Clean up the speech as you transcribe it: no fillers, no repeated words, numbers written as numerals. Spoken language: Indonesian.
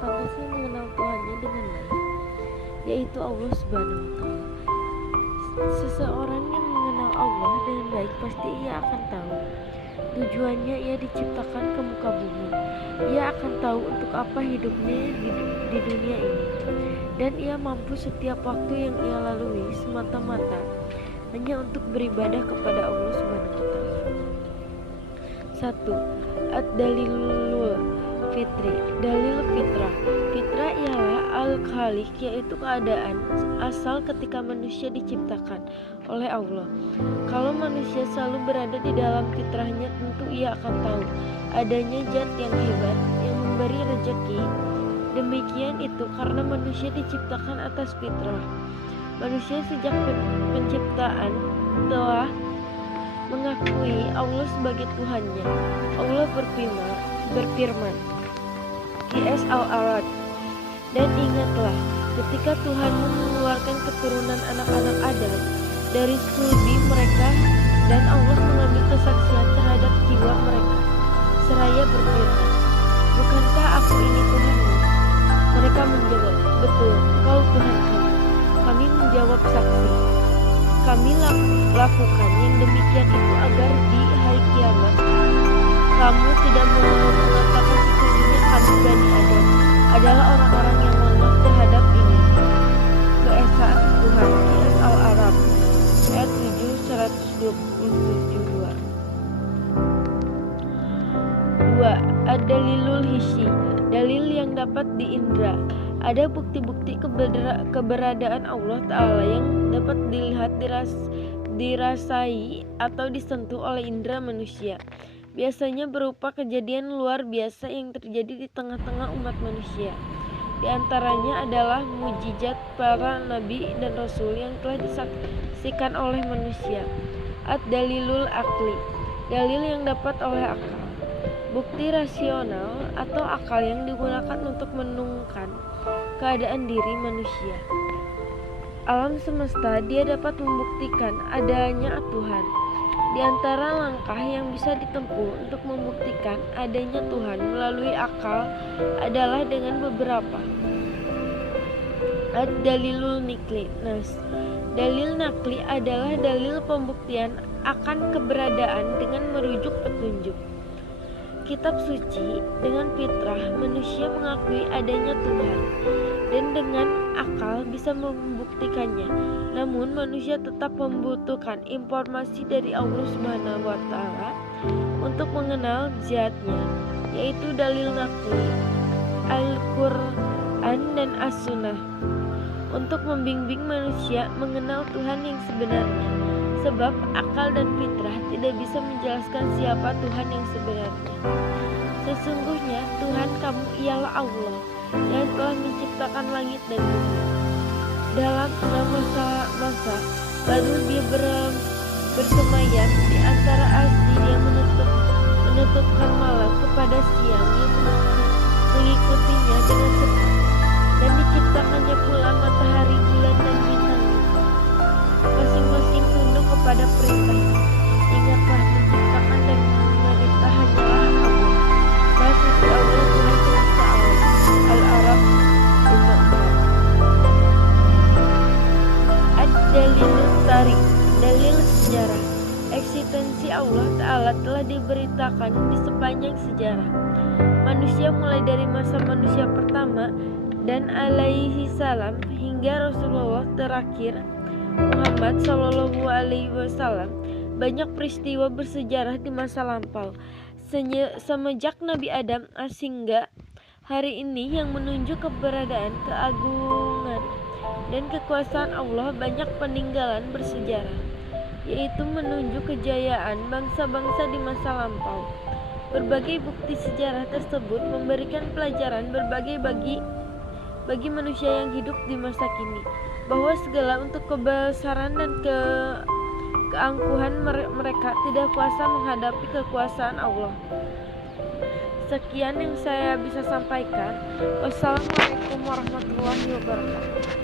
pantasnya mengenal Tuhannya dengan baik, yaitu Allah Subhanahu wa Ta'ala. Seseorang yang mengenal Allah dengan baik pasti ia akan tahu tujuannya ia diciptakan ke muka bumi. Ia akan tahu untuk apa hidupnya di dunia ini, dan ia mampu setiap waktu yang ia lalui semata-mata hanya untuk beribadah kepada Allah Subhanahu wa Ta'ala. 1. Ad-dalilul fitri. Dalil fitrah. Fitrah ialah al-khaliq, yaitu keadaan asal ketika manusia diciptakan oleh Allah. Kalau manusia selalu berada di dalam fitrahnya, tentu ia akan tahu adanya zat yang hebat yang memberi rezeki. Demikian itu karena manusia diciptakan atas fitrah. Manusia sejak penciptaan telah mengakui Allah sebagai Tuhannya. Allah berfirman Qs al-Arad, dan ingatlah ketika Tuhanmu mengeluarkan keturunan anak-anak Adam dari sulbi mereka, dan Allah mengambil kesaksian terhadap jiwa mereka seraya berfirman, bukankah aku ini Tuhanmu? Mereka menjawab, betul, kau Tuhan kami. Kami menjawab saksi, kami lakukan yang demikian itu agar di hari kiamat kamu tidak mengatakan sesungguhnya kami Bani Adam adalah orang-orang yang lemah terhadap ini. Keesaan Tuhan. Qiyas al-Arab ayat 7 127. 2. Ad-dalilul hissi. Dalil yang dapat diindra. Ada bukti-bukti keberadaan Allah Ta'ala yang dapat dilihat, dirasai atau disentuh oleh indera manusia. Biasanya berupa kejadian luar biasa yang terjadi di tengah-tengah umat manusia. Di antaranya adalah mukjizat para nabi dan rasul yang telah disaksikan oleh manusia. Ad-dalilul akli. Dalil yang dapat oleh akal. Bukti rasional atau akal yang digunakan untuk menungkan keadaan diri manusia. Alam semesta dia dapat membuktikan adanya Tuhan. Di antara langkah yang bisa ditempuh untuk membuktikan adanya Tuhan melalui akal adalah dengan beberapa. Ad-dalilul nikli. Dalil nakli adalah dalil pembuktian akan keberadaan dengan merujuk petunjuk. Kitab suci. Dengan fitrah manusia mengakui adanya Tuhan dan dengan akal bisa membuktikannya. Namun manusia tetap membutuhkan informasi dari Allah Subhanahu wa Ta'ala untuk mengenal zatnya, yaitu dalil nakli, Al-Quran dan As-Sunnah, untuk membimbing manusia mengenal Tuhan yang sebenarnya. Sebab akal dan fitrah tidak bisa menjelaskan siapa Tuhan yang sebenarnya. Sesungguhnya Tuhan kamu ialah Allah yang telah menciptakan langit dan bumi. Dalam masa lalu dia bersemayam di antara asli yang menutupkan malam kepada siang yang mengikutinya dengan cepat, dan diciptakannya pula matahari, bulan dan bintang masing-masing tunduk kepada perintahnya. Ingatlah menciptakan dan memerintah hanyalah Allah. Maha suci Allah Tuhan semesta alam. Al-Arab 54. Ad-dalilul tarik. Dalil sejarah. Eksistensi Allah Ta'ala telah diberitakan di sepanjang sejarah manusia, mulai dari masa manusia pertama dan alaihi salam hingga Rasulullah terakhir Muhammad Sallallahu Alaihi Wasallam. Banyak peristiwa bersejarah di masa lampau semenjak Nabi Adam sehingga hari ini yang menunjuk keberadaan, keagungan dan kekuasaan Allah. Banyak peninggalan bersejarah, yaitu menunjuk kejayaan bangsa-bangsa di masa lampau. Berbagai bukti sejarah tersebut memberikan pelajaran bagi manusia yang hidup di masa kini, bahwa segala untuk kebesaran dan keangkuhan mereka tidak kuasa menghadapi kekuasaan Allah. Sekian yang saya bisa sampaikan. Wassalamualaikum warahmatullahi wabarakatuh.